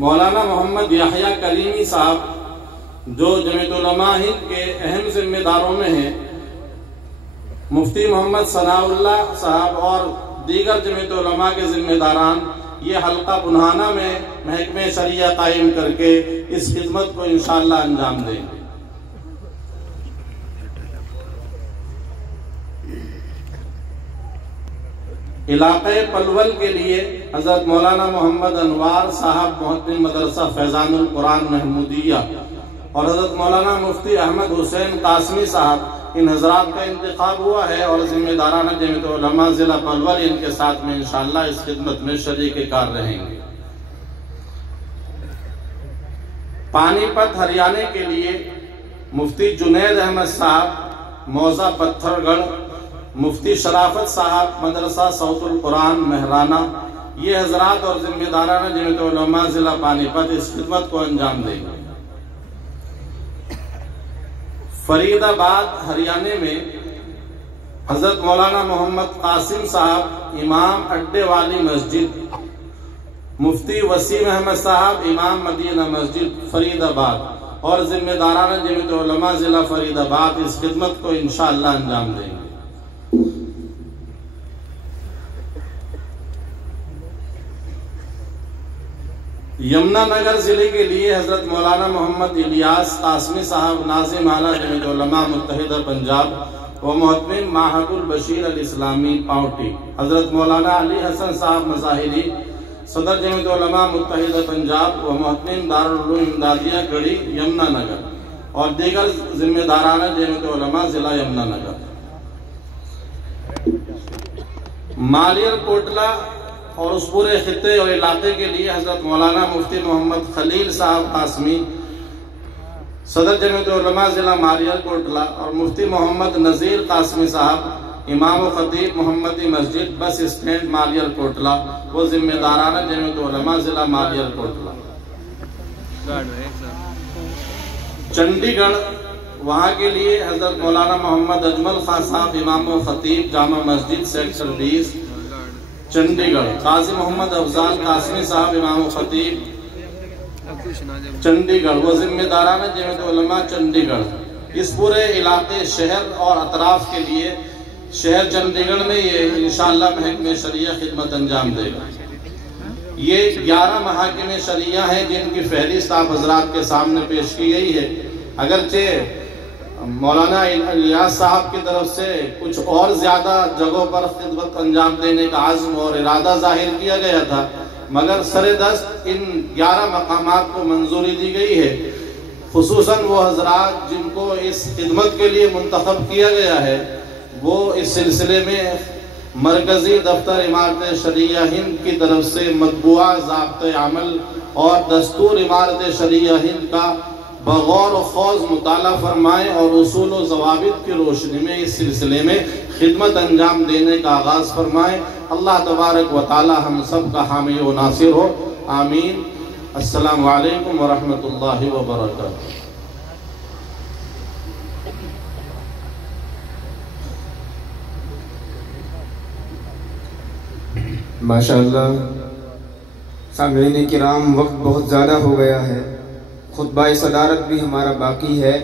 مولانا محمد یحییٰ کلیمی صاحب جو جمعیت علماء ہند کے اہم ذمہ داروں میں ہیں، مفتی محمد ثناء اللہ صاحب اور دیگر جمعیت علماء کے ذمہ داران یہ حلقہ بنہانہ میں محکمہ شریعہ قائم کر کے اس خدمت کو انشاءاللہ انجام دیں گے۔ علاقہ پلول کے لیے حضرت مولانا محمد انوار صاحب محتمم مدرسہ فیضان القرآن محمودیہ اور حضرت مولانا مفتی احمد حسین قاسمی صاحب، ان حضرات کا انتخاب ہوا ہے اور ذمہ دارانہ جمعیت علماء ضلع پلول ان کے ساتھ میں انشاءاللہ اس خدمت میں شریک کار رہیں گے۔ پانی پت ہریانہ کے لیے مفتی جنید احمد صاحب موضع پتھر گڑھ، مفتی شرافت صاحب مدرسہ صوت القرآن مہرانہ، یہ حضرات اور ذمہ دارانہ جمعیت علماء ضلع پانی پت اس خدمت کو انجام دیں گے۔ فرید آباد ہریانہ میں حضرت مولانا محمد قاسم صاحب امام اڈے والی مسجد، مفتی وسیم احمد صاحب امام مدینہ مسجد فرید آباد اور ذمہ دارانہ جمعیت علماء ضلع فرید آباد اس خدمت کو انشاءاللہ انجام دیں گے۔ یمنا نگر ضلع کے لیے حضرت مولانا محمد الیاس قاسمی صاحب ناظم اعلیٰ جمعیت علماء متحدہ پنجاب و محتمم معہد البشیر الاسلامی پاؤٹی، حضرت مولانا علی حسن صاحب مظاہری صدر جمعیت علماء متحدہ پنجاب و محتمم دارالعلوم امدادیہ گڑھی یمنا نگر اور دیگر ذمہ دارانہ جمعیت علماء ضلع یمنا نگر۔ مالیر کوٹلہ اور اس پورے خطے اور علاقے کے لیے حضرت مولانا مفتی محمد خلیل صاحب قاسمی صدر جمعیت علماء ضلع مالیر کوٹلہ اور مفتی محمد نذیر قاسمی صاحب امام و خطیب محمدی مسجد بس اسٹینڈ مالیر کوٹلہ وہ ذمہ دارانہ جمعیت علماء ضلع مالیر کوٹلہ۔ چنڈی گڑھ وہاں کے لیے حضرت مولانا محمد اجمل خان صاحب امام و خطیب جامع مسجد سیکٹر 20 چنڈی گڑھ، قاضی محمد افضال قاسمی صاحب امام و خطیب چنڈی گڑھ وہ ذمہ دارانہ جمعیت علماء چنڈی گڑھ۔ اس پورے علاقے شہر اور اطراف کے لیے شہر چنڈی گڑھ میں یہ انشاءاللہ محکمہ شریعہ خدمت انجام دے گا۔ یہ 11 محاکم شریعہ ہیں جن کی فہرست آپ حضرات کے سامنے پیش کی گئی ہے۔ اگرچہ مولانا الیاس صاحب کی طرف سے کچھ اور زیادہ جگہوں پر خدمت انجام دینے کا عزم اور ارادہ ظاہر کیا گیا تھا، مگر سر دست ان 11 مقامات کو منظوری دی گئی ہے۔ خصوصاً وہ حضرات جن کو اس خدمت کے لیے منتخب کیا گیا ہے وہ اس سلسلے میں مرکزی دفتر امارت شریعہ ہند کی طرف سے مطبوعہ ضابطۂ عمل اور دستور امارت شریعہ ہند کا بغور و خوض مطالعہ فرمائیں اور اصول و ضوابط کی روشنی میں اس سلسلے میں خدمت انجام دینے کا آغاز فرمائیں۔ اللہ تبارک و تعالی ہم سب کا حامی و ناصر ہو، آمین۔ السلام علیکم ورحمۃ اللہ وبرکاتہ۔ ماشاءاللہ سامعین کرام، وقت بہت زیادہ ہو گیا ہے، خطبہ صدارت بھی ہمارا باقی ہے،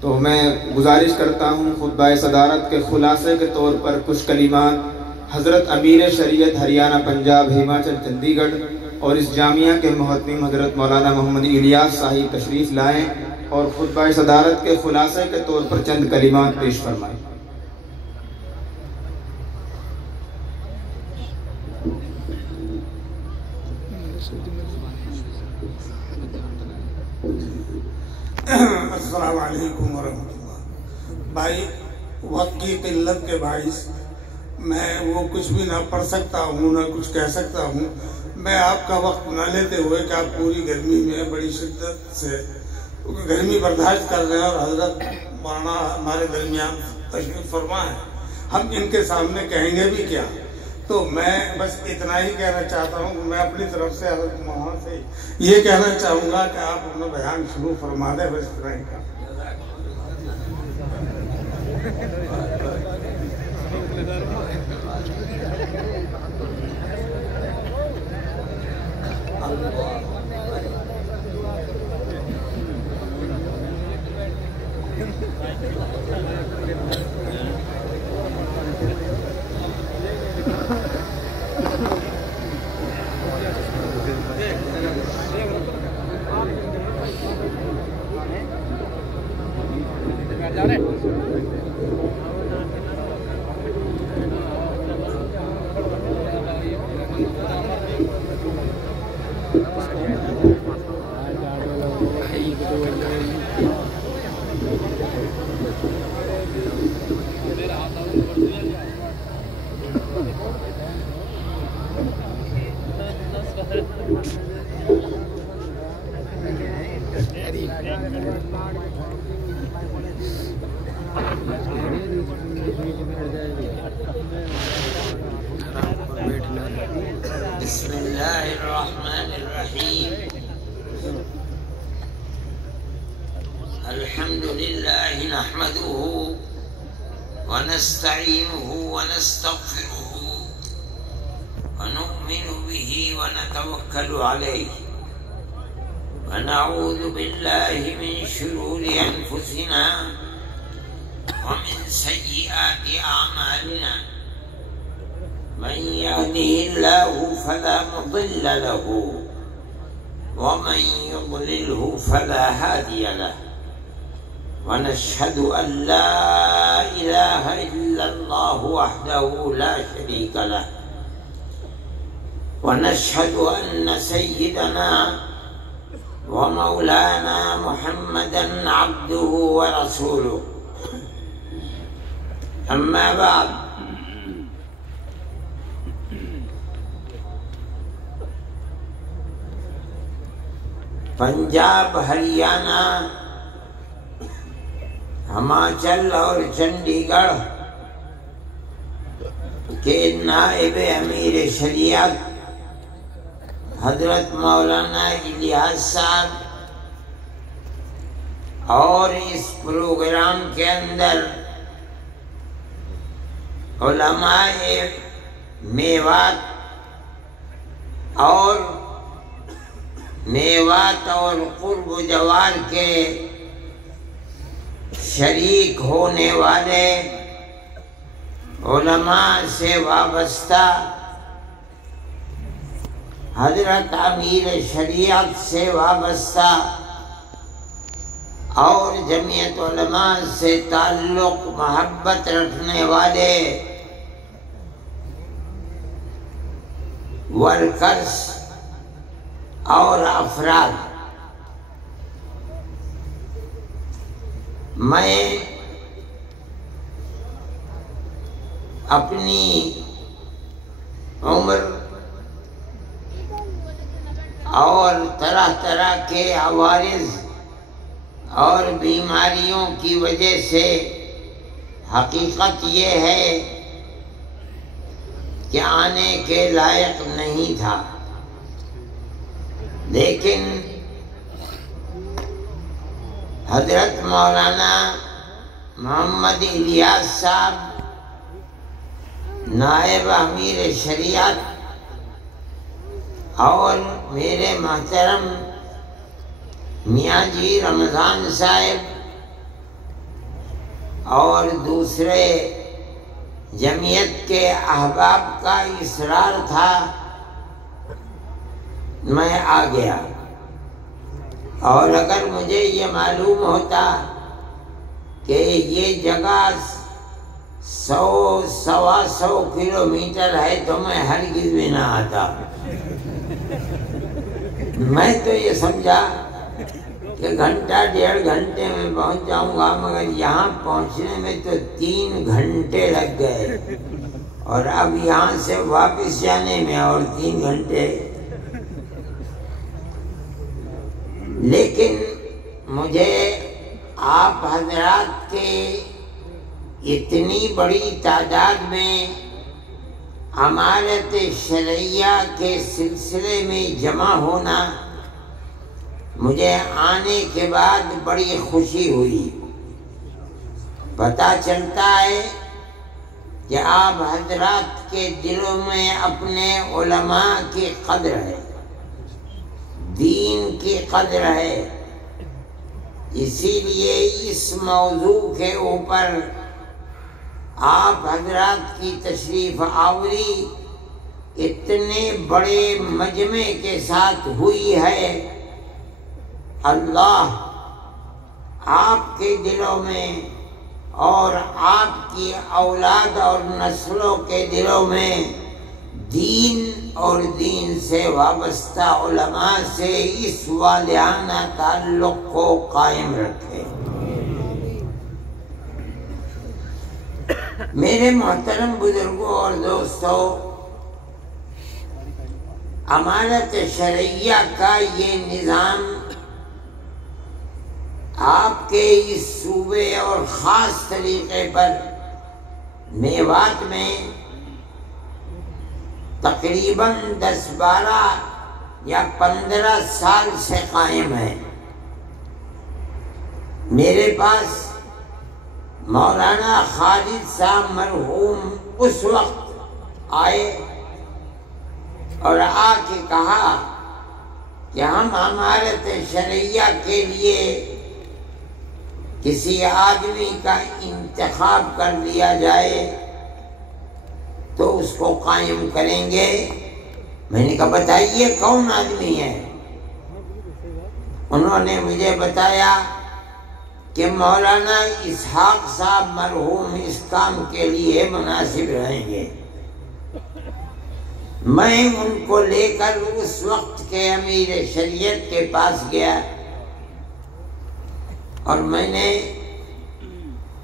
تو میں گزارش کرتا ہوں خطبہ صدارت کے خلاصے کے طور پر کچھ کلمات حضرت امیر شریعت ہریانہ پنجاب ہماچل چندی گڑھ اور اس جامعہ کے محتمم حضرت مولانا محمد الیاس صاحب تشریف لائیں اور خطبہ صدارت کے خلاصے کے طور پر چند کلمات پیش فرمائیں۔ السلام علیکم ورحمۃ اللہ۔ بھائی، وقت کی قلت کے باعث میں وہ کچھ بھی نہ پڑھ سکتا ہوں نہ کچھ کہہ سکتا ہوں۔ میں آپ کا وقت نہ لیتے ہوئے کہ آپ پوری گرمی میں بڑی شدت سے گرمی برداشت کر رہے ہیں اور حضرت مولانا ہمارے درمیان تشریف فرما ہے، ہم ان کے سامنے کہیں گے بھی کیا، تو میں بس اتنا ہی کہنا چاہتا ہوں۔ میں اپنی طرف سے حضرت مولانا سے یہ کہنا چاہوں گا کہ آپ اپنا بیان شروع فرما دیں، بس اتنا ہی کہا۔ بسم الله الرحمن الرحيم. الحمد لله نحمده ونستعينه ونستغفره ونؤمن به ونتوكل عليه ونعوذ بالله من شرور أنفسنا ومن سيئات أعمالنا. من يهده الله فلا مضل له ومن يضلله فلا هادي له. ونشهد أن لا إله إلا الله وحده لا شريك له. ونشهد أن سيدنا ومولانا محمدا عبده ورسوله. أما بعد، پنجاب، ہریانہ، ہماچل اور چنڈی گڑھ کے نائب امیر شریعت حضرت مولانا الیاس صاحب اور اس پروگرام کے اندر علماء میوات اور قرب و جوار کے شریک ہونے والے علماء سے وابستہ حضرت امیر شریعت سے وابستہ اور جمعیت علماء سے تعلق محبت رکھنے والے ورکرز اور افراد، میں اپنی عمر اور طرح طرح کے عوارض اور بیماریوں کی وجہ سے حقیقت یہ ہے کہ آنے کے لائق نہیں تھا، لیکن حضرت مولانا محمد الیاس صاحب نائب امیر شریعت اور میرے محترم میاں جی رمضان صاحب اور دوسرے جمعیت کے احباب کا اصرار تھا، میں آ گیا۔ اور اگر مجھے یہ معلوم ہوتا کہ یہ جگہ 100-125 کلومیٹر ہے تو میں ہرگز بھی نہ آتا۔ میں تو یہ سمجھا کہ گھنٹہ 1.5 گھنٹے میں پہنچ جاؤں گا، مگر یہاں پہنچنے میں تو 3 گھنٹے لگ گئے، اور اب یہاں سے واپس جانے میں اور 3 گھنٹے۔ لیکن مجھے آپ حضرات کے اتنی بڑی تعداد میں امارت شرعیہ کے سلسلے میں جمع ہونا مجھے آنے کے بعد بڑی خوشی ہوئی۔ پتہ چلتا ہے کہ آپ حضرات کے دلوں میں اپنے علماء کی قدر ہے، دین کی قدر ہے، اسی لیے اس موضوع کے اوپر آپ حضرات کی تشریف آوری اتنے بڑے مجمع کے ساتھ ہوئی ہے۔ اللہ آپ کے دلوں میں اور آپ کی اولاد اور نسلوں کے دلوں میں دین اور دین سے وابستہ علماء سے اس والہانہ تعلق کو قائم رکھے۔ میرے محترم بزرگوں اور دوستوں، امانت شرعیہ کا یہ نظام آپ کے اس صوبے اور خاص طریقے پر میوات میں تقریباً 10-12 یا 15 سال سے قائم ہے۔ میرے پاس مولانا خالد صاحب مرحوم اس وقت آئے اور آ کے کہا کہ ہم امانت شرعیہ کے لیے کسی آدمی کا انتخاب کر لیا جائے تو اس کو قائم کریں گے۔ میں نے کہا بتائیے کون آدمی ہے؟ انہوں نے مجھے بتایا کہ مولانا اسحاق صاحب مرحوم اس کام کے لیے مناسب رہیں گے۔ میں ان کو لے کر اس وقت کے امیر شریعت کے پاس گیا اور میں نے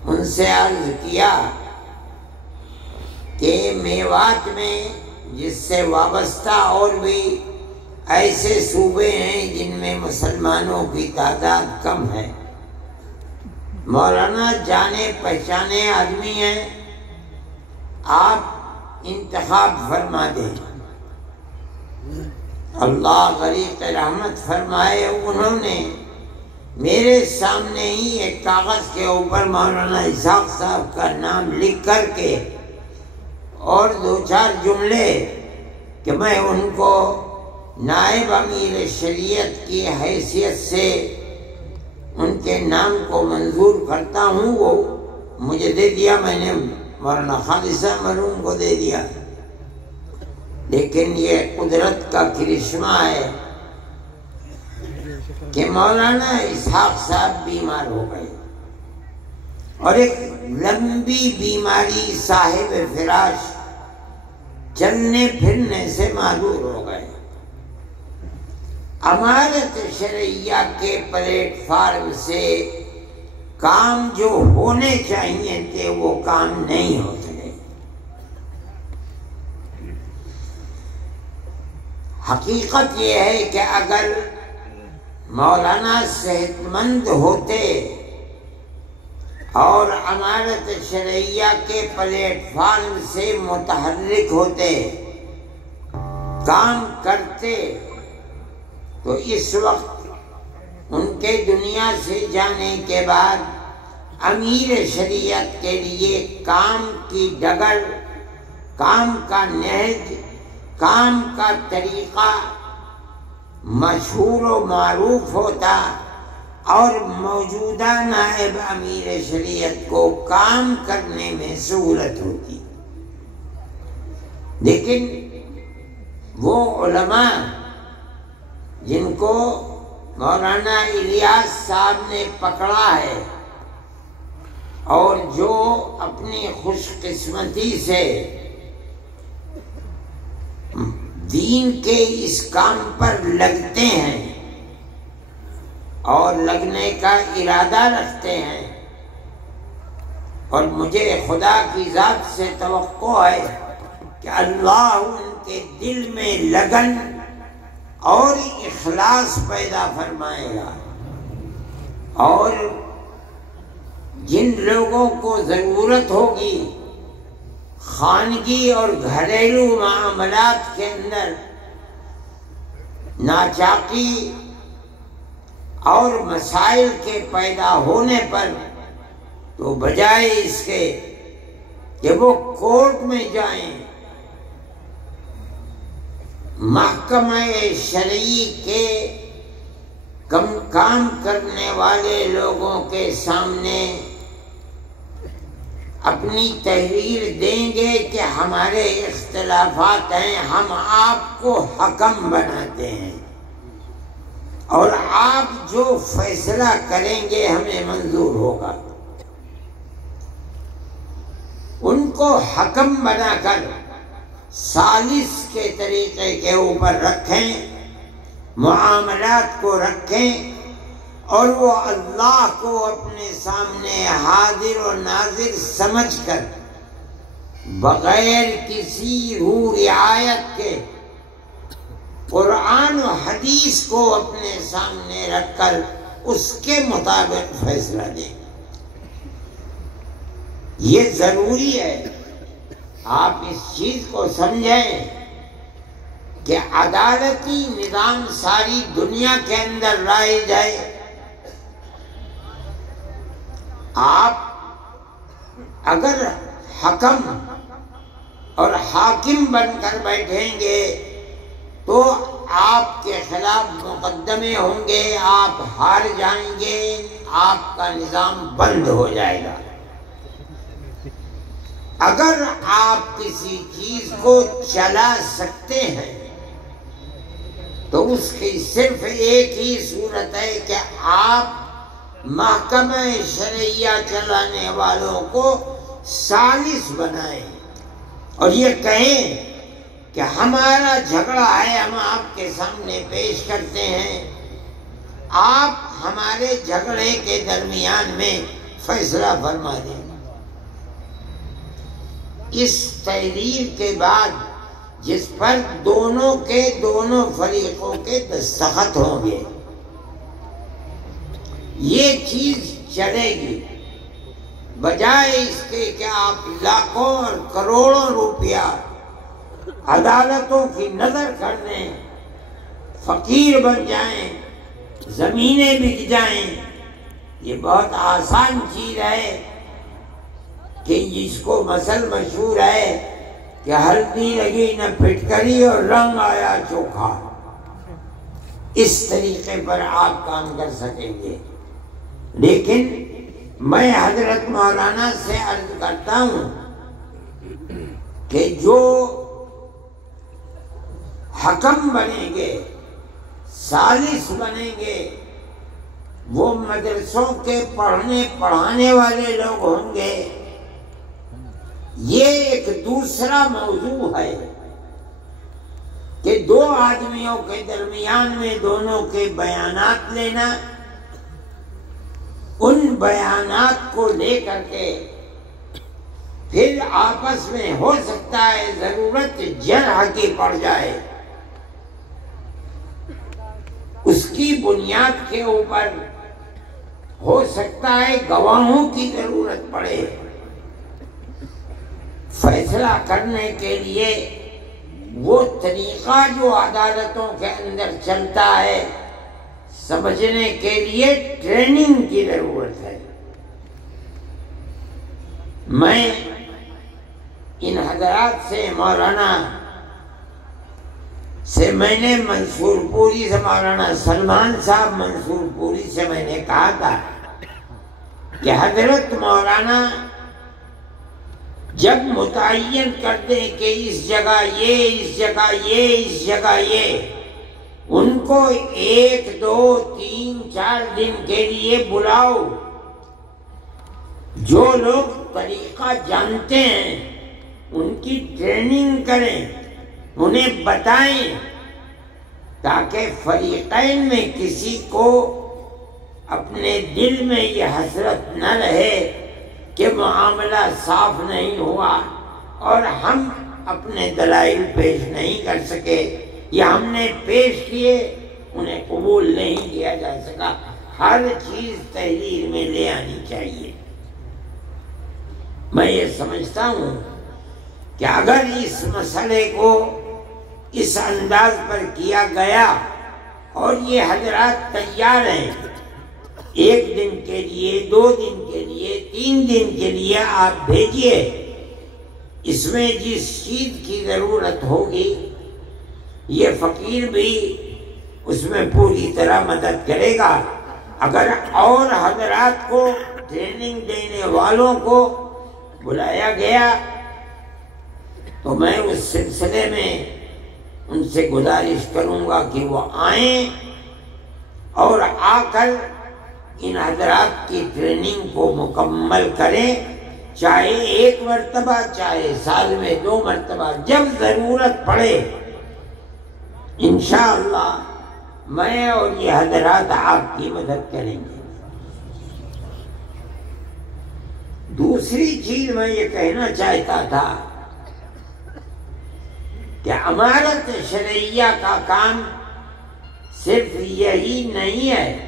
ان سے عرض کیا کہ میوات میں جس سے وابستہ اور بھی ایسے صوبے ہیں جن میں مسلمانوں کی تعداد کم ہے، مولانا جانے پہچانے آدمی ہیں، آپ انتخاب فرما دیں۔ اللہ غریق رحمت فرمائے، انہوں نے میرے سامنے ہی ایک کاغذ کے اوپر مولانا اسحاق صاحب کا نام لکھ کر کے اور 2-4 جملے کہ میں ان کو نائب امیر شریعت کی حیثیت سے ان کے نام کو منظور کرتا ہوں، وہ مجھے دے دیا۔ میں نے مولانا خالد صاحب مرحوم کو دے دیا۔ لیکن یہ قدرت کا کرشمہ ہے کہ مولانا اسحاق صاحب بیمار ہو گئے اور ایک لمبی بیماری صاحب فراش، چلنے پھرنے سے معذور ہو گئے۔ امانت شرعیہ کے پلیٹ فارم سے کام جو ہونے چاہیے تھے وہ کام نہیں ہو سکے۔ حقیقت یہ ہے کہ اگر مولانا صحت مند ہوتے اور امانت شرعیہ کے پلیٹ فارم سے متحرک ہوتے، کام کرتے، تو اس وقت ان کے دنیا سے جانے کے بعد امیر شریعت کے لیے کام کی ڈگر، کام کا نہج، کام کا طریقہ مشہور و معروف ہوتا اور موجودہ نائب امیر شریعت کو کام کرنے میں سہولت ہوتی۔ لیکن وہ علماء جن کو مولانا الیاس صاحب نے پکڑا ہے اور جو اپنی خوش قسمتی سے دین کے اس کام پر لگتے ہیں اور لگنے کا ارادہ رکھتے ہیں، اور مجھے خدا کی ذات سے توقع ہے کہ اللہ ان کے دل میں لگن اور اخلاص پیدا فرمائے گا، اور جن لوگوں کو ضرورت ہوگی خانگی اور گھریلو معاملات کے اندر ناچاقی اور مسائل کے پیدا ہونے پر، تو بجائے اس کے کہ وہ کورٹ میں جائیں، محکمہ شرعی کے کام کرنے والے لوگوں کے سامنے اپنی تحریر دیں گے کہ ہمارے اختلافات ہیں، ہم آپ کو حکم بناتے ہیں اور آپ جو فیصلہ کریں گے ہمیں منظور ہوگا. ان کو حکم بنا کر ثالث کے طریقے کے اوپر رکھیں، معاملات کو رکھیں، اور وہ اللہ کو اپنے سامنے حاضر و ناظر سمجھ کر بغیر کسی روح رعایت کے قرآن و حدیث کو اپنے سامنے رکھ کر اس کے مطابق فیصلہ دیں. یہ ضروری ہے آپ اس چیز کو سمجھیں کہ عدالتی نظام ساری دنیا کے اندر لائے جائے. آپ اگر حکم اور حاکم بن کر بیٹھیں گے تو آپ کے خلاف مقدمے ہوں گے، آپ ہار جائیں گے، آپ کا نظام بند ہو جائے گا. اگر آپ کسی چیز کو چلا سکتے ہیں تو اس کی صرف ایک ہی صورت ہے کہ آپ محکمہ شرعیہ چلانے والوں کو ثالث بنائیں اور یہ کہیں کہ ہمارا جھگڑا ہے، ہم آپ کے سامنے پیش کرتے ہیں، آپ ہمارے جھگڑے کے درمیان میں فیصلہ فرما دیں. اس تحریر کے بعد جس پر دونوں فریقوں کے دستخط ہوں گے یہ چیز چلے گی، بجائے اس کے کہ آپ لاکھوں اور کروڑوں روپیہ عدالتوں کی نظر کر دیں، فقیر بن جائیں، زمینیں بک جائیں. یہ بہت آسان چیز ہے کہ جس کو مثل مشہور ہے کہ ہلدی لگی نہ پھٹکری اور رنگ آیا چوکھا، اس طریقے پر آپ کام کر سکیں گے. لیکن میں حضرت مولانا سے عرض کرتا ہوں کہ جو حکم بنیں گے، ثالث بنیں گے، وہ مدرسوں کے پڑھانے والے لوگ ہوں گے. یہ ایک دوسرا موضوع ہے کہ دو آدمیوں کے درمیان میں دونوں کے بیانات لینا، ان بیانات کو لے کر کے پھر آپس میں ہو سکتا ہے ضرورت جرح کی پڑ جائے، اس کی بنیاد کے اوپر ہو سکتا ہے گواہوں کی ضرورت پڑے. فیصلہ کرنے کے لیے وہ طریقہ جو عدالتوں کے اندر چلتا ہے سمجھنے کے لیے ٹریننگ کی ضرورت ہے. میں ان حضرات سے مولانا سے میں نے منصور پوری سے مولانا سلمان صاحب منصور پوری سے میں نے کہا تھا کہ حضرت مولانا جب متعین کر دیں کہ اس جگہ یہ، اس جگہ یہ، اس جگہ یہ، ان کو 1 2 3 4 دن کے لیے بلاؤ. جو لوگ طریقہ جانتے ہیں ان کی ٹریننگ کریں، انہیں بتائیں، تاکہ فریقین میں کسی کو اپنے دل میں یہ حسرت نہ رہے کہ معاملہ صاف نہیں ہوا اور ہم اپنے دلائل پیش نہیں کر سکے، یا ہم نے پیش کیے انہیں قبول نہیں کیا جا سکا. ہر چیز تحریر میں لے آنی چاہیے. میں یہ سمجھتا ہوں کہ اگر اس مسئلے کو اس انداز پر کیا گیا اور یہ حضرات تیار ہیں 1 دن کے لیے، 2 دن کے لیے، 3 دن کے لیے آپ بھیجئے، اس میں جس چیز کی ضرورت ہوگی یہ فقیر بھی اس میں پوری طرح مدد کرے گا. اگر اور حضرات کو ٹریننگ دینے والوں کو بلایا گیا تو میں اس سلسلے میں ان سے گزارش کروں گا کہ وہ آئیں اور آ کر ان حضرات کی ٹریننگ کو مکمل کریں، چاہے ایک مرتبہ چاہے سال میں 2 مرتبہ، جب ضرورت پڑے انشاءاللہ میں اور یہ حضرات آپ کی مدد کریں گے۔ دوسری چیز میں یہ کہنا چاہتا تھا کہ امارت شرعیہ کا کام صرف یہی نہیں ہے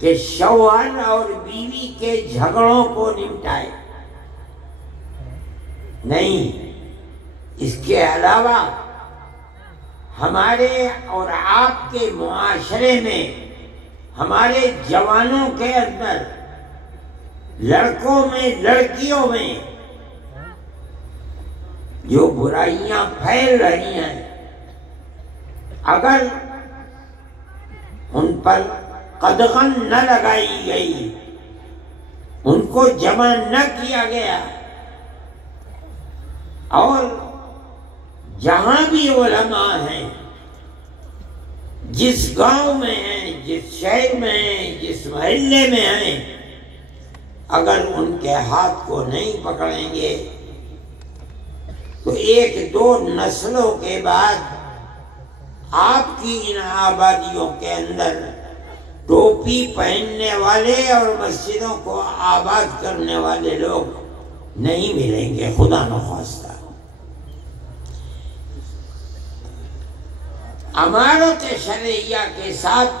کہ شوہر اور بیوی کے جھگڑوں کو نمٹائے، نہیں، اس کے علاوہ ہمارے اور آپ کے معاشرے میں ہمارے جوانوں کے اندر، لڑکوں میں لڑکیوں میں جو برائیاں پھیل رہی ہیں، اگر ان پر قدغن نہ لگائی گئی، ان کو جمع نہ کیا گیا، اور جہاں بھی علماء ہیں، جس گاؤں میں ہیں، جس شہر میں ہیں، جس محلے میں ہیں، اگر ان کے ہاتھ کو نہیں پکڑیں گے تو 1-2 نسلوں کے بعد آپ کی ان آبادیوں کے اندر ٹوپی پہننے والے اور مسجدوں کو آباد کرنے والے لوگ نہیں ملیں گے، خدا نخواستہ۔ امارت شرعیہ کے ساتھ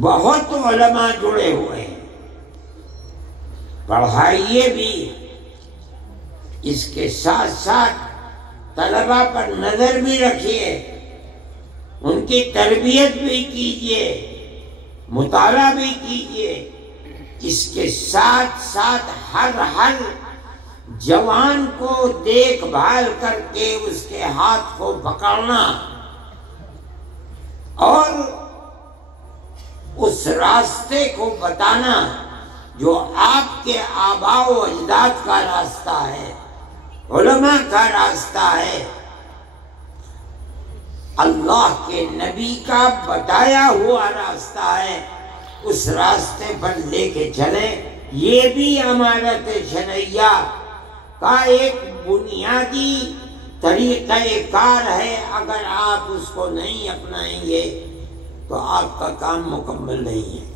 بہت علماء جڑے ہوئے ہیں، پڑھائیے بھی، اس کے ساتھ ساتھ طلباء پر نظر بھی رکھیے، ان کی تربیت بھی کیجیے، مطالعہ بھی کیجیے، اس کے ساتھ ساتھ ہر جوان کو دیکھ بھال کر کے اس کے ہاتھ کو پکڑنا اور اس راستے کو بتانا جو آپ کے آباء و اجداد کا راستہ ہے، علماء کا راستہ ہے، اللہ کے نبی کا بتایا ہوا راستہ ہے، اس راستے پر لے کے چلیں۔ یہ بھی امارت شرعیہ کا ایک بنیادی طریقہ کار ہے، اگر آپ اس کو نہیں اپنائیں گے تو آپ کا کام مکمل نہیں ہے۔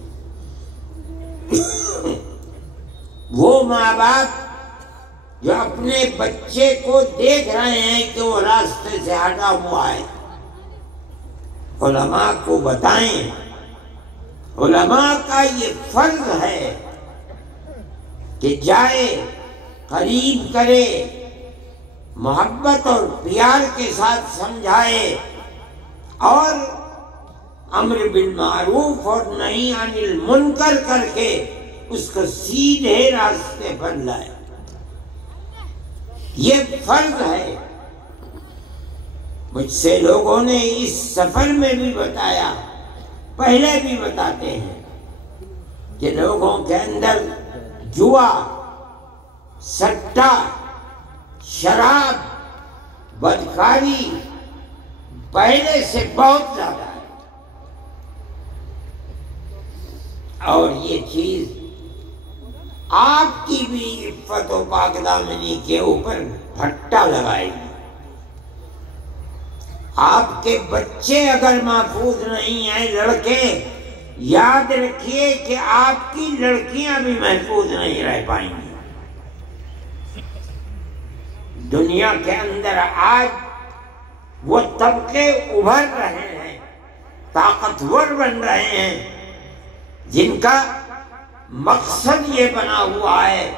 وہ ماں باپ جو اپنے بچے کو دیکھ رہے ہیں کہ وہ راستے سے ہٹا ہوا ہے، علماء کو بتائیں، علماء کا یہ فرض ہے کہ جائے، قریب کرے، محبت اور پیار کے ساتھ سمجھائے اور امر بالمعروف اور نہی عن المنکر کر کے اس کو سیدھے راستے پر لائے۔ یہ فرض ہے۔ مجھ سے لوگوں نے اس سفر میں بھی بتایا، پہلے بھی بتاتے ہیں کہ لوگوں کے اندر جوا، سٹا، شراب، بدکاری پہلے سے بہت زیادہ ہے، اور یہ چیز آپ کی بھی عفت و پاک دامنی کے اوپر پھٹا لگائے گی۔ آپ کے بچے اگر محفوظ نہیں ہیں، لڑکے، یاد رکھیے کہ آپ کی لڑکیاں بھی محفوظ نہیں رہ پائیں گی۔ دنیا کے اندر آج وہ طبقے ابھر رہے ہیں، طاقتور بن رہے ہیں، جن کا مقصد یہ بنا ہوا ہے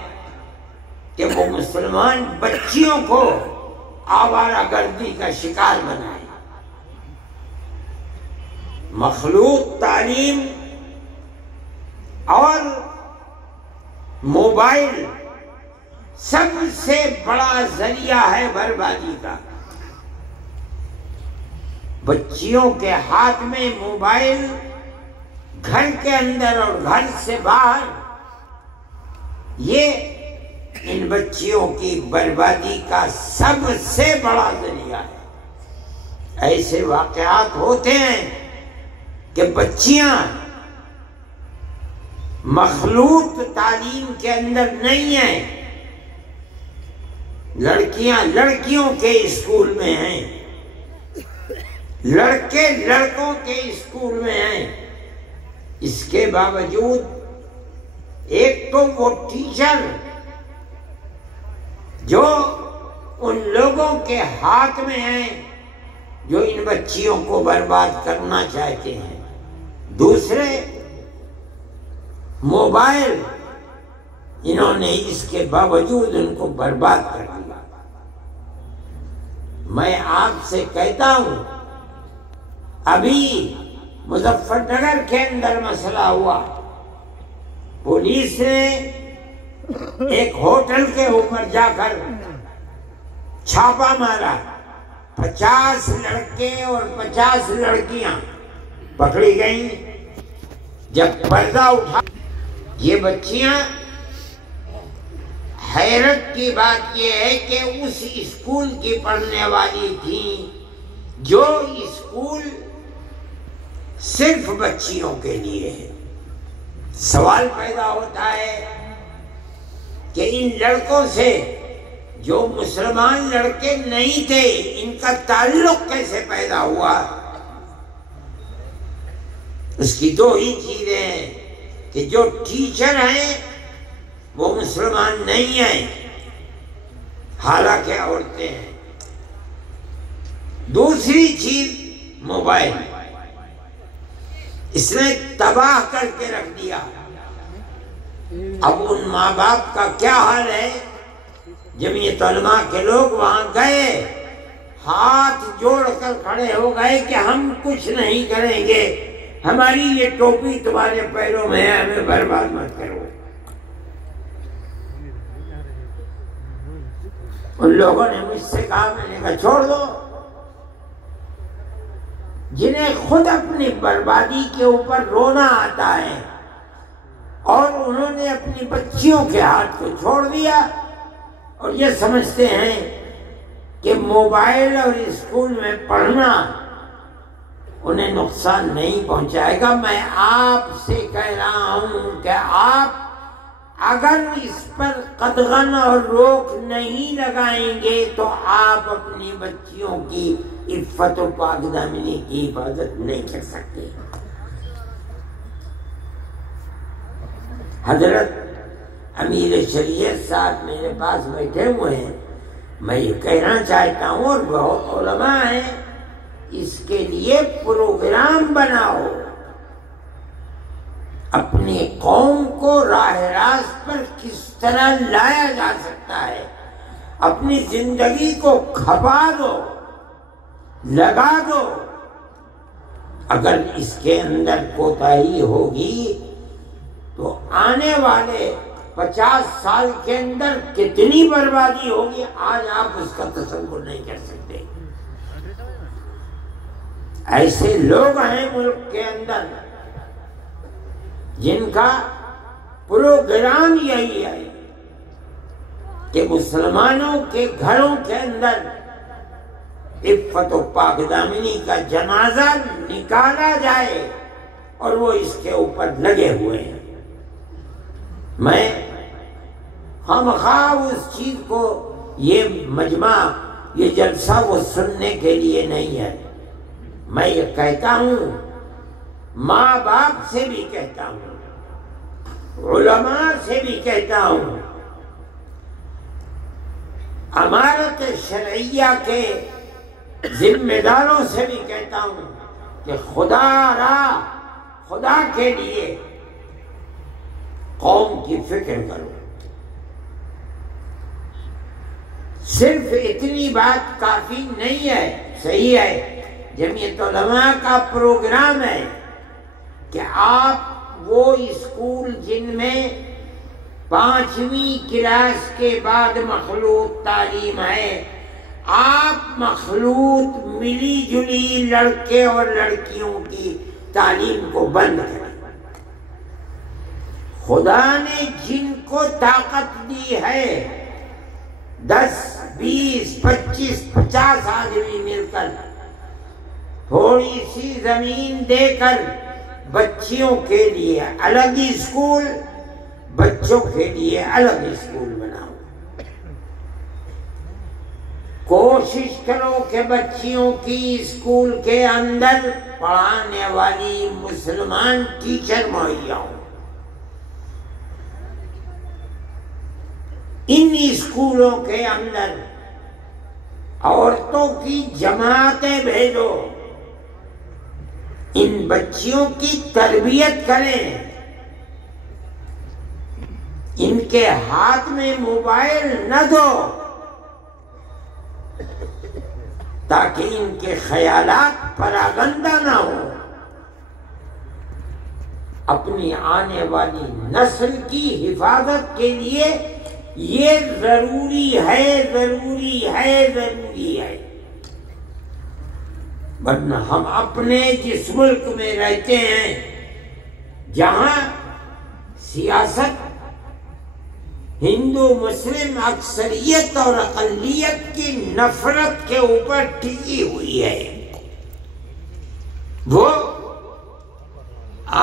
کہ وہ مسلمان بچیوں کو آوارہ گردی کا شکار بنائے۔ مخلوط تعلیم اور موبائل سب سے بڑا ذریعہ ہے بربادی کا۔ بچیوں کے ہاتھ میں موبائل گھر کے اندر اور گھر سے باہر، یہ ان بچیوں کی بربادی کا سب سے بڑا ذریعہ ہے۔ ایسے واقعات ہوتے ہیں کہ بچیاں مخلوط تعلیم کے اندر نہیں ہیں، لڑکیاں لڑکیوں کے اسکول میں ہیں، لڑکے لڑکوں کے اسکول میں ہیں۔ اس کے باوجود ایک تو وہ ٹیچر جو ان لوگوں کے ہاتھ میں ہیں جو ان بچیوں کو برباد کرنا چاہتے ہیں، دوسرے موبائل، انہوں نے اس کے باوجود ان کو برباد کر دیا۔ میں آپ سے کہتا ہوں، ابھی مظفر نگر کے اندر مسئلہ ہوا، پولیس نے ایک ہوٹل کے اوپر جا کر چھاپا مارا، 50 لڑکے اور 50 لڑکیاں پکڑی گئیں۔ جب پردہ اٹھا، یہ بچیاں، حیرت کی بات یہ ہے کہ اس اسکول کی پڑھنے والی تھیں جو اسکول صرف بچیوں کے لیے ہے۔ سوال پیدا ہوتا ہے کہ ان لڑکوں سے جو مسلمان لڑکے نہیں تھے، ان کا تعلق کیسے پیدا ہوا؟ اس کی دو ہی چیزیں ہیں کہ جو ٹیچر ہیں وہ مسلمان نہیں ہیں، حالانکہ عورتیں ہیں۔ دوسری چیز موبائل، اس نے تباہ کر کے رکھ دیا۔ اب ان ماں باپ کا کیا حال ہے؟ جمعیت علماء کے لوگ وہاں گئے، ہاتھ جوڑ کر کھڑے ہو گئے کہ ہم کچھ نہیں کریں گے، ہماری یہ ٹوپی تمہارے پیروں میں ہے، ہمیں برباد مت کرو۔ ان لوگوں نے مجھ سے کہا، میں نے کہا چھوڑ دو، جنہیں خود اپنی بربادی کے اوپر رونا آتا ہے اور انہوں نے اپنی بچیوں کے ہاتھ کو چھوڑ دیا اور یہ سمجھتے ہیں کہ موبائل اور اسکول میں پڑھنا انہیں نقصان نہیں پہنچائے گا۔ میں آپ سے کہہ رہا ہوں کہ آپ اگر اس پر قدغن اور روک نہیں لگائیں گے تو آپ اپنی بچیوں کی عفت و پاک دامنی کی حفاظت نہیں کر سکتے۔ حضرت امیر شریعت صاحب میرے پاس بیٹھے ہوئے ہیں، میں یہ کہنا چاہتا ہوں، اور بہت علماء ہیں، اس کے لیے پروگرام بناؤ، اپنی قوم کو راہ راست پر کس طرح لایا جا سکتا ہے، اپنی زندگی کو کھپا دو، لگا دو۔ اگر اس کے اندر کوتاہی ہوگی تو آنے والے 50 سال کے اندر کتنی بربادی ہوگی، آج آپ اس کا تصور نہیں کر سکتے۔ ایسے لوگ ہیں ملک کے اندر جن کا پروگرام یہی ہے کہ مسلمانوں کے گھروں کے اندر عفت و پاک دامنی کا جنازہ نکالا جائے، اور وہ اس کے اوپر لگے ہوئے ہیں۔ میں خواہ اس چیز کو، یہ مجمع، یہ جلسہ وہ سننے کے لیے نہیں ہے، میں یہ کہتا ہوں، ماں باپ سے بھی کہتا ہوں، علماء سے بھی کہتا ہوں، امارت شرعیہ کے ذمہ داروں سے بھی کہتا ہوں کہ خدا کے لیے قوم کی فکر کرو۔ صرف اتنی بات کافی نہیں ہے، صحیح ہے، جمعیت علماء کا پروگرام ہے کہ آپ وہ اسکول جن میں 5ویں کلاس کے بعد مخلوط تعلیم ہے، آپ مخلوط ملی جلی لڑکے اور لڑکیوں کی تعلیم کو بند کریں۔ خدا نے جن کو طاقت دی ہے 10 20 25 50 آدمی مل کر تھوڑی سی زمین دے کر بچیوں کے لیے الگ اسکول، بچوں کے لیے الگ اسکول بناؤ، کوشش کرو کہ بچیوں کی اسکول کے اندر پڑھانے والی مسلمان ٹیچر مہیا ہوں، ان اسکولوں کے اندر عورتوں کی جماعتیں بھیجو، ان بچیوں کی تربیت کریں، ان کے ہاتھ میں موبائل نہ دو تاکہ ان کے خیالات پراگندہ نہ ہو، اپنی آنے والی نسل کی حفاظت کے لیے یہ ضروری ہے، ضروری ہے، ضروری ہے، ورنہ ہم اپنے جس ملک میں رہتے ہیں جہاں سیاست ہندو مسلم اکثریت اور اقلیت کی نفرت کے اوپر ٹکی ہوئی ہے، وہ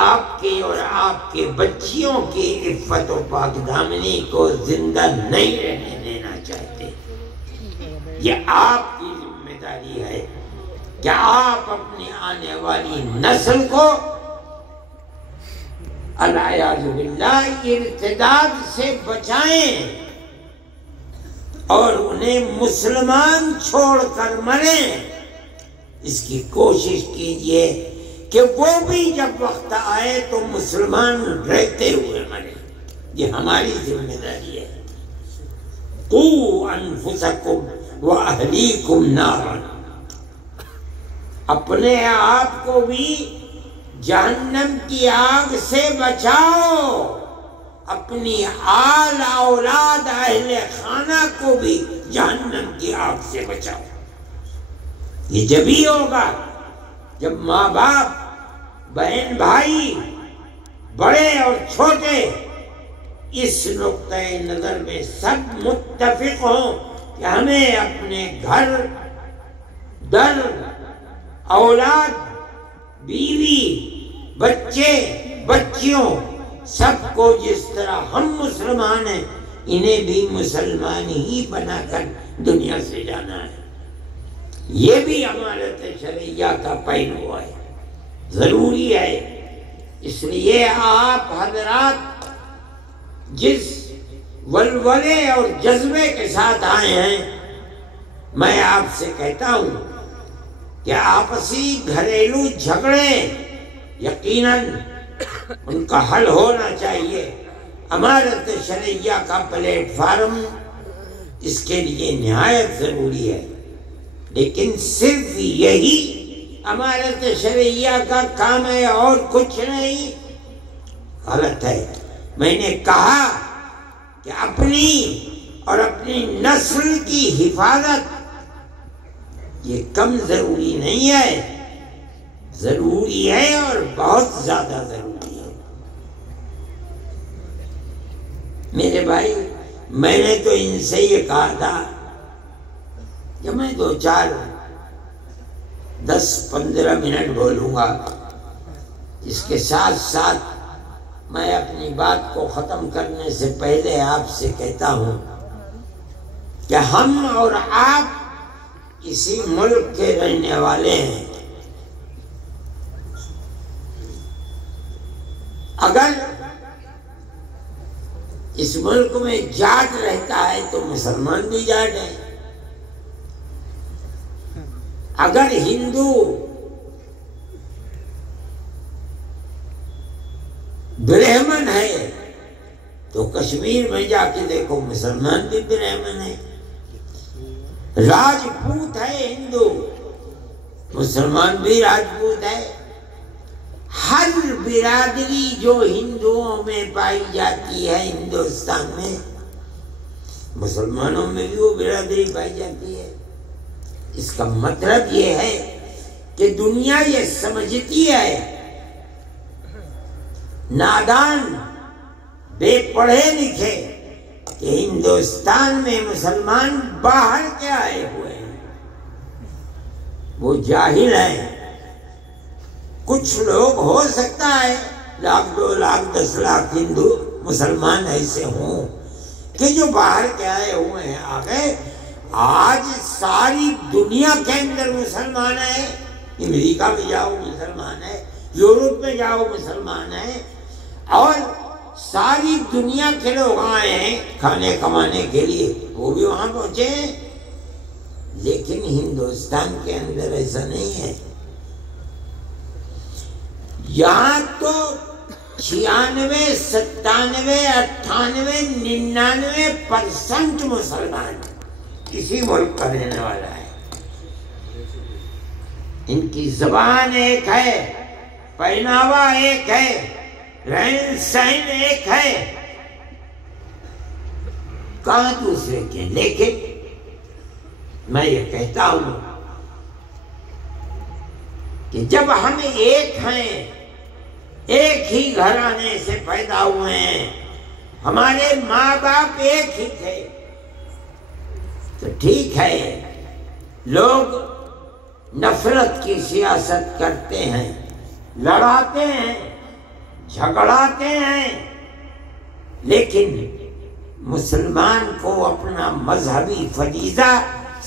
آپ کی اور آپ کے بچیوں کی عفت و پاک دامنی کو زندہ نہیں رہنے دینا چاہتے۔ یہ آپ کی ذمہ داری ہے کہ آپ اپنی آنے والی نسل کو العیاذ باللہ ارتداد سے بچائیں اور انہیں مسلمان چھوڑ کر مریں، اس کی کوشش کیجئے کہ وہ بھی جب وقت آئے تو مسلمان رہتے ہوئے مرے، یہ ہماری ذمہ داری ہے۔ قوا انفسکم واہلیکم نارا، اپنے آپ کو بھی جہنم کی آگ سے بچاؤ، اپنی آل اولاد اہل خانہ کو بھی جہنم کی آگ سے بچاؤ۔ یہ جبھی ہوگا جب ماں باپ، بہن بھائی، بڑے اور چھوٹے اس نقطۂ نظر میں سب متفق ہوں کہ ہمیں اپنے گھر، در، اولاد، بیوی، بچے، بچیوں سب کو جس طرح ہم مسلمان ہیں انہیں بھی مسلمان ہی بنا کر دنیا سے جانا ہے۔ یہ بھی امانت شرعیہ کا پہلو ہے، ضروری ہے۔ اس لیے آپ حضرات جس ولولے اور جذبے کے ساتھ آئے ہیں، میں آپ سے کہتا ہوں کہ آپسی گھریلو جھگڑے یقیناً ان کا حل ہونا چاہیے۔ امانت شرعیہ کا پلیٹ فارم اس کے لیے نہایت ضروری ہے، لیکن صرف یہی امانت شرعیہ کا کام ہے اور کچھ نہیں، غلط ہے۔ میں نے کہا کہ اپنی اور اپنی نسل کی حفاظت یہ کم ضروری نہیں ہے، ضروری ہے اور بہت زیادہ ضروری ہے۔ میرے بھائی، میں نے تو ان سے یہ کہا تھا کہ میں 10-15 منٹ بولوں گا، اس کے ساتھ ساتھ میں اپنی بات کو ختم کرنے سے پہلے آپ سے کہتا ہوں کہ ہم اور آپ اسی ملک کے رہنے والے ہیں۔ اگر اس ملک میں جاٹ رہتا ہے تو مسلمان بھی جاٹ ہے، اگر ہندو برہمن ہے تو کشمیر میں جا کے دیکھو مسلمان بھی برہمن ہے، راجپوت ہے ہندو، مسلمان بھی راجپوت ہے۔ ہر برادری جو ہندوؤں میں پائی جاتی ہے ہندوستان میں، مسلمانوں میں بھی وہ برادری پائی جاتی ہے۔ اس کا مطلب یہ ہے کہ دنیا یہ سمجھتی ہے نادان بے پڑھے لکھے کہ ہندوستان میں مسلمان باہر کے آئے ہوئے ہیں، وہ جاہل ہیں۔ کچھ لوگ ہو سکتا ہے 1,00,000 2,00,000 10,00,000 ہندو مسلمان ایسے ہوں کہ جو باہر کے آئے ہوئے ہیں، آ گئے۔ آج ساری دنیا کے اندر مسلمان ہیں، امریکہ میں جاؤ مسلمان ہے، یورپ میں جاؤ مسلمان ہے، اور ساری دنیا کے لوگ آئے ہیں کھانے کمانے کے لیے، وہ بھی وہاں پہنچے ہیں۔ لیکن ہندوستان کے اندر ایسا نہیں ہے۔ یہاں تو 96 97 98 99% مسلمان کسی ملک کا رہنے والا ہے۔ ان کی زبان ایک ہے، پہناوا ایک ہے، رہن سہن ایک ہے، کہاں دوسرے کے۔ لیکن میں یہ کہتا ہوں کہ جب ہم ایک ہیں، ایک ہی گھرانے سے پیدا ہوئے ہیں، ہمارے ماں باپ ایک ہی تھے، تو ٹھیک ہے لوگ نفرت کی سیاست کرتے ہیں، لڑاتے ہیں، جھگڑاتے ہیں، لیکن مسلمان کو اپنا مذہبی فریضہ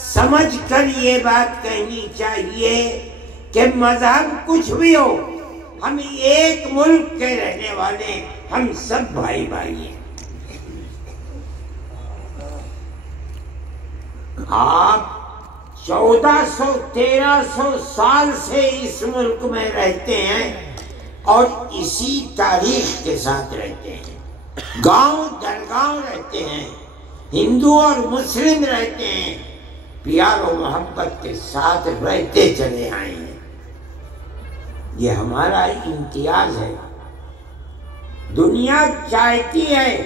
سمجھ کر یہ بات کہنی چاہیے کہ مذہب کچھ بھی ہو، ہم ایک ملک کے رہنے والے، ہم سب بھائی بھائی ہیں۔ آپ 1400 1300 سال سے اس ملک میں رہتے ہیں اور اسی تاریخ کے ساتھ رہتے ہیں، گاؤں در گاؤں رہتے ہیں، ہندو اور مسلم رہتے ہیں، پیار و محبت کے ساتھ رہتے چلے آئے ہیں۔ یہ ہمارا امتیاز ہے۔ دنیا چاہتی ہے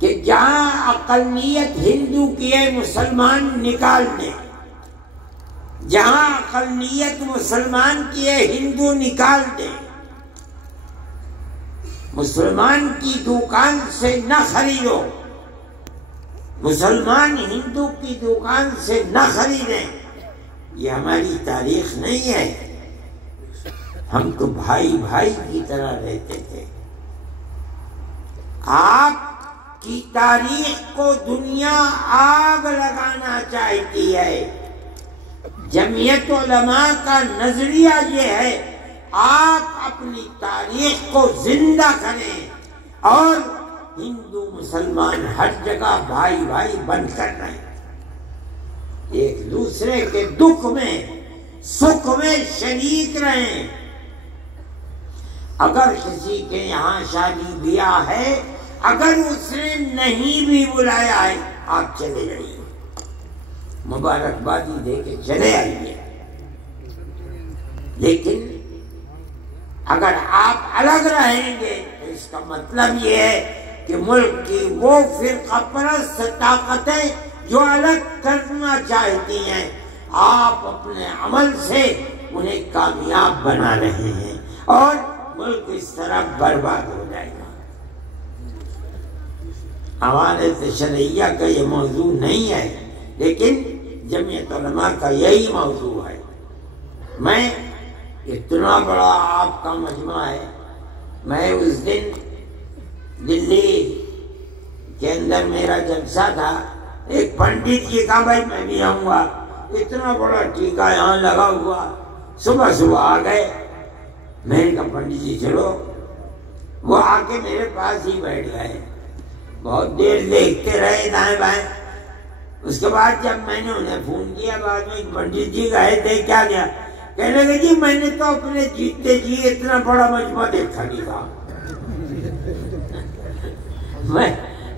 کہ جہاں اقلیت ہندو کی ہے مسلمان نکال دیں، جہاں اقلیت مسلمان کی ہے ہندو نکال دیں، مسلمان کی دکان سے نہ خریدو، مسلمان ہندو کی دکان سے نہ خریدیں۔ یہ ہماری تاریخ نہیں ہے۔ ہم تو بھائی بھائی کی طرح رہتے تھے۔ آپ کی تاریخ کو دنیا آگ لگانا چاہتی ہے۔ جمعیت علماء کا نظریہ یہ ہے آپ اپنی تاریخ کو زندہ کریں اور ہندو مسلمان ہر جگہ بھائی بھائی بن کر رہیں، ایک دوسرے کے دکھ میں سکھ میں شریک رہیں۔ اگر کسی کے یہاں شادی بیاہ ہے، اگر اس نے نہیں بھی بلایا ہے، آپ چلے جائیے، مبارکبادی دے کے چلے آئیے۔ لیکن اگر آپ الگ رہیں گے تو اس کا مطلب یہ ہے کہ ملک کی وہ فرقہ پرست طاقتیں جو الگ کرنا چاہتی ہیں، آپ اپنے عمل سے انہیں کامیاب بنا رہے ہیں اور ملک اس طرح برباد ہو جائے گا۔ امانت شرعیہ کا یہ موضوع نہیں ہے، لیکن جمعیت علماء کا یہی موضوع ہے۔ میں اتنا بڑا آپ کا مجمع ہے، میں اس دن دلی کے اندر میرا جلسہ تھا، ایک پنڈت جی کا بھائی میں بھی آؤں گا، اتنا بڑا ٹیکا یہاں لگا ہوا، صبح صبح آ گئے۔ میں نے کہا پنڈت جی چلو، وہ آ کے میرے پاس ہی بیٹھ گئے، بہت دیر دیکھتے رہے دائیں بائیں۔ اس کے بعد جب میں نے انہیں فون کیا بعد میں، پنڈت جی گئے تھے کیا گیا؟ کہنے لگے جی میں نے تو اپنے جیتے جی اتنا بڑا مجمع دیکھا نہیں تھا۔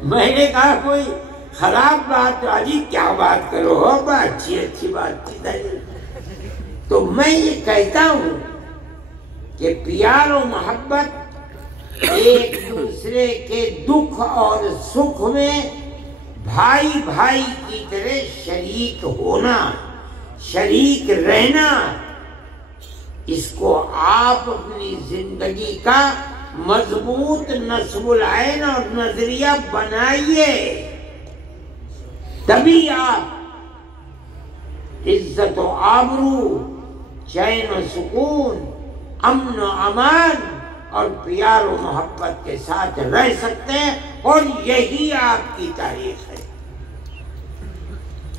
میں نے کہا کوئی خراب بات آجی کیا بات کرو ہو، اچھی اچھی بات تھی۔ تو میں یہ کہتا ہوں کہ پیار و محبت، ایک دوسرے کے دکھ اور سکھ میں بھائی بھائی کی طرح شریک ہونا، شریک رہنا، اس کو آپ اپنی زندگی کا مضبوط نصب العین اور نظریہ بنائیے، تبھی آپ عزت و آبرو، چین و سکون، امن و امان اور پیار و محبت کے ساتھ رہ سکتے ہیں، اور یہی آپ کی تاریخ ہے۔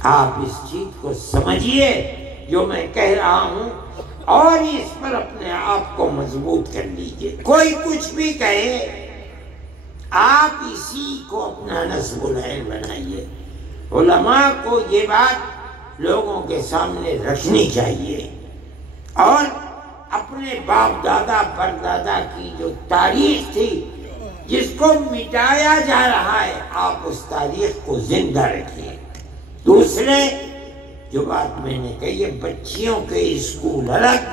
آپ اس چیز کو سمجھیے جو میں کہہ رہا ہوں، اور اس پر اپنے آپ کو مضبوط کر لیجئے۔ کوئی کچھ بھی کہے، آپ اسی کو اپنا نصب العین بنائیے۔ علماء کو یہ بات لوگوں کے سامنے رکھنی چاہیے، اور اپنے باپ دادا پردادا کی جو تاریخ تھی جس کو مٹایا جا رہا ہے، آپ اس تاریخ کو زندہ رکھیے۔ دوسرے جو بات میں نے کہی ہے، بچیوں کے اسکول الگ،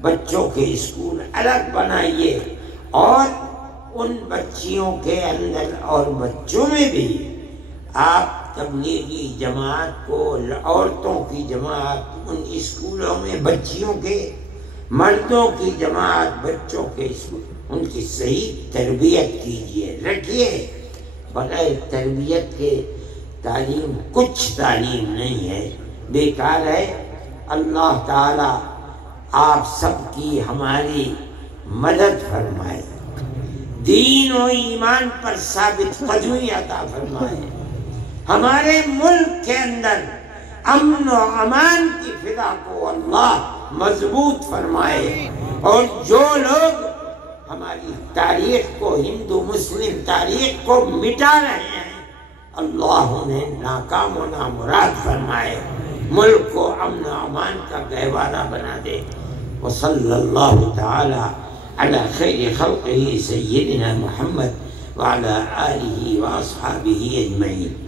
بچوں کے اسکول الگ بنائیے، اور ان بچیوں کے اندر اور بچوں میں بھی آپ تبلیغی جماعت کو، عورتوں کی جماعت ان اسکولوں میں، بچیوں کے، مردوں کی جماعت بچوں کے اسکول، ان کی صحیح تربیت کیجیے، رکھیے۔ بغیر تربیت کے تعلیم کچھ تعلیم نہیں ہے، بیکار ہے۔ اللہ تعالی آپ سب کی ہماری مدد فرمائے، دین و ایمان پر ثابت قدمی عطا فرمائے، ہمارے ملک کے اندر امن و امان کی فضا کو اللہ مضبوط فرمائے، اور جو لوگ ہماری تاریخ کو، ہندو مسلم تاریخ کو مٹا رہے ہیں، اللہ انہیں ناکام و نامراد فرمائے، ملک کو امن و امان کا گہوارہ بنا دے۔ وصلی اللہ تعالی علی خیر خلقہ سیدنا محمد وعلی آلہ واصحابہ اجمعین۔